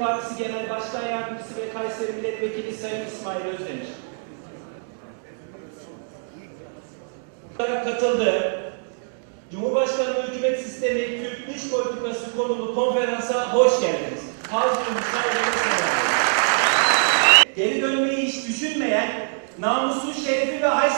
Partisi Genel Başkan Yardımcısı ve Kayseri Milletvekili Sayın İsmail Özdemir. katıldı. Cumhurbaşkanlığı Hükümet Sistemi Türk Dış Politikası konulu konferansa hoş geldiniz. Hazırım, saygılı selamlar. Geri dönmeyi hiç düşünmeyen, namusu, şerefi ve haysiyeti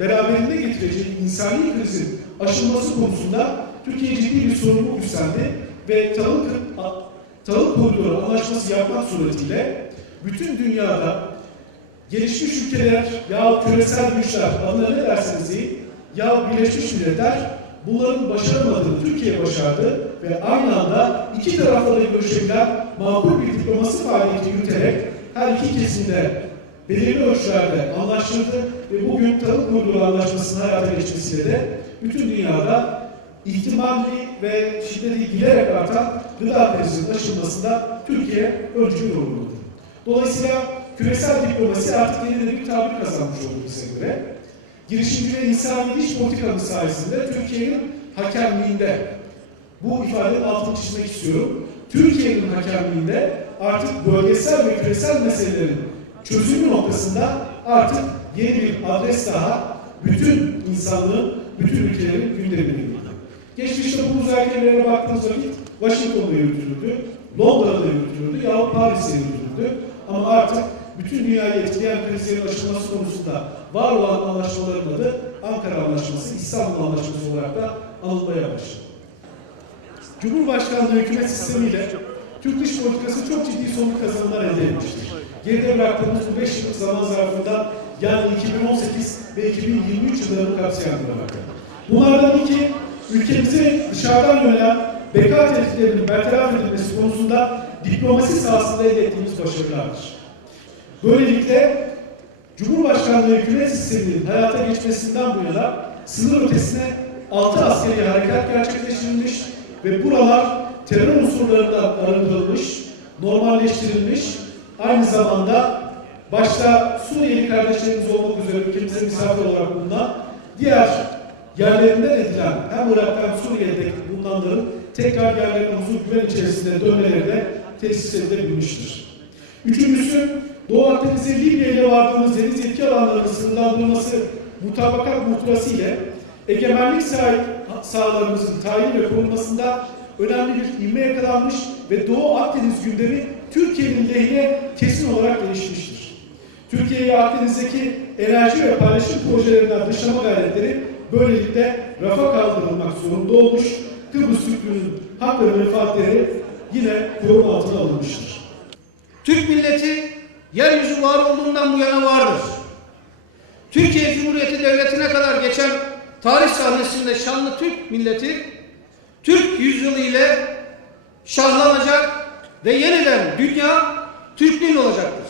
beraberinde getireceği insani krizin aşılması konusunda Türkiye ciddi bir sorumluluk üstlendi ve tahıl, tahıl koridoru anlaşması yapmak suretiyle bütün dünyada gelişmiş ülkeler ya küresel güçler adına ne derseniz deyin ya Birleşmiş Milletler bunların başaramadığını Türkiye başardı ve aynı anda iki tarafta da görüşebilen makul bir diplomasi faaliyeti yürüterek her iki kesimde belirli ölçülerde anlaştırdı ve bugün Tahıl Koridoru Anlaşması'nın hayata geçmesiyle de bütün dünyada ihtimalli ve şiddeti giderek artan gıda krizinin aşılmasında Türkiye öncü oynadı. Dolayısıyla küresel diplomasi artık yeni bir tabir kazanmış oldu bize göre. Girişimci ve insani dış politikamız sayesinde Türkiye'nin hakemliğinde bu ifadenin altını çizmek istiyorum. Türkiye'nin hakemliğinde artık bölgesel ve küresel meselelerin çözümü noktasında artık yeni bir adres daha bütün insanlığın, bütün ülkelerin gündemine girdi. Geçmişte bu müzakerelere baktığımız vakit Washington'da yürütülürdü, Londra'da yürütülürdü yahut Paris'te yürütülürdü. Ama artık bütün dünyayı etkileyen krizlerin aşılması konusunda var olan anlaşmaların adı Ankara Anlaşması, İstanbul Anlaşması olarak da anılmaya başladı. Cumhurbaşkanlığı hükümet sistemiyle Türk dış politikası çok ciddi somut kazanımlar elde etmiştir. Geride bıraktığımız bu 5 yıllık zaman zarfında yani 2018 ve 2023 yıllarını kapsayan bir rakam. Bunlardan ilki ülkemize dışarıdan yönelen beka tehditlerinin bertaraf edilmesi konusunda diplomasi sahasında elde ettiğimiz başarılardır. Böylelikle Cumhurbaşkanlığı hükümet sisteminin hayata geçmesinden bu yana sınır ötesine 6 askeri harekat gerçekleştirilmiş ve buralar terör unsurlarından arındırılmış, normalleştirilmiş, aynı zamanda başta Suriyeli kardeşlerimiz olmak üzere ülkemize misafir olarak bulunan diğer yerlerinden edilen hem Irak hem Suriye'deki bulunanların tekrar yerlerine huzur güven içerisinde dönmeleri de tesis edilebilmiştir. Üçüncüsü Doğu Akdeniz'e Libya ile vardığımız deniz yetki alanlarının sınırlandırılması mutabakat muhtırası ile egemenlik sahip sahalarımızın tayin ve korunmasında önemli bir ivme yakalanmış ve Doğu Akdeniz gündemi Türkiye'nin lehine kesin olarak gelişmiştir. Türkiye'yi Akdeniz'deki enerji ve paylaşım projelerinden dışlama gayretleri böylelikle rafa kaldırılmak zorunda olmuş, Kıbrıs Türklüğünün hak ve menfaatleri yine koruma altına alınmıştır. Türk milleti yeryüzü var olduğundan bu yana vardır. Türkiye Cumhuriyeti Devleti'ne kadar geçen tarih sahnesinde şanlı Türk milleti Türk yüzyılı ile şahlanacak ve yeniden dünya Türklüğün olacaktır.